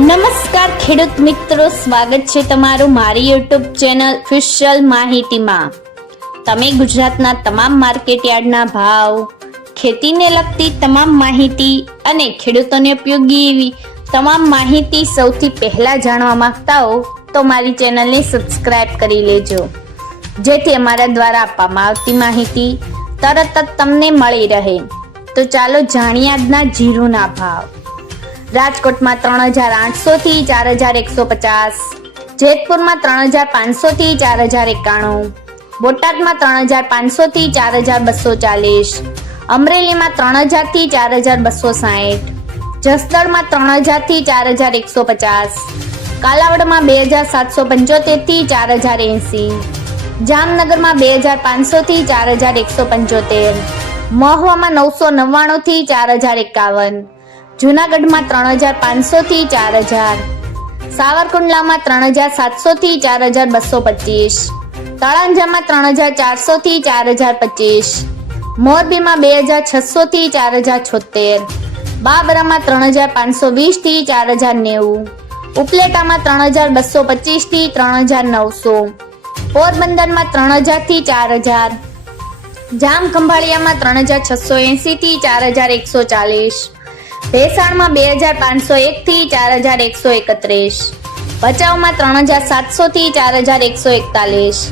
નમસ્કાર ખેડૂત મિત્રો, સ્વાગત છે તમારું મારી યુટ્યુબ ચેનલ ફિશલ માહિતીમાં। તમે ગુજરાતના તમામ માર્કેટયાર્ડના ભાવ, ખેતીને લગતી તમામ માહિતી અને ખેડૂતોને ઉપયોગી એવી તમામ માહિતી સૌથી પહેલા જાણવા માંગતા હો તો મારી ચેનલને સબસ્ક્રાઇબ કરી લેજો, જેથી અમારા દ્વારા આપવામાં આવતી માહિતી તરત જ તમને મળી રહે। તો ચાલો જાણીએ આજના જીરુના ભાવ। રાજકોટમાં 3800 થી 4150, જેતપુરમાં 3500 થી 4091, બોટાદમાં 3500 થી 4240, અમરેલીમાં 3000 થી 4260, જસદણમાં 3000 થી 4150, કાલાવડમાં 2775 થી 4080, જામનગરમાં 2500 થી 4175, મહુવામાં 999 થી 4051, જૂનાગઢમાં 3500 થી 4000, સાવરકુંડલામાં 3700 થી 4225, તળાંજામાં 3400 થી 4025, મોરબીમાં 2600 થી 4076, બાબરામાં 3520 થી 4090, ઉપલેટામાં 3225 થી 3900, પોરબંદરમાં 3000 થી 4000, જામખંભાળિયામાં 3680 થી 4140, ભેસાણમાં 2501 થી 4131, ભચાઉમાં 3700 થી 4141,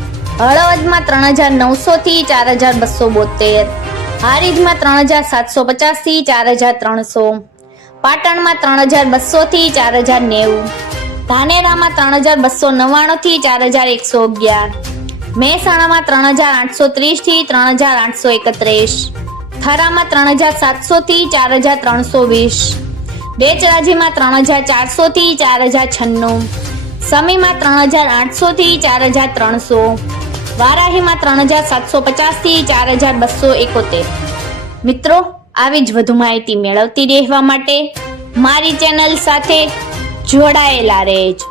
હળવદમાં 3900 થી 4272, હારીજમાં 3750 થી 4300, પાટણમાં 3200 થી 4090, ધાનેરામાં 3299 થી 4111, મહેસાણામાં 3830 થી 3831, થરામાં 3700 થી 4320, બેચરાજીમાં 3400 થી 4096, સમીમાં 3800 થી 4300, વારાહીમાં 3750 થી 4271। મિત્રો, આવી જ વધુ માહિતી મેળવતી રહેવા માટે મારી ચેનલ સાથે જોડાયેલા રહેજો।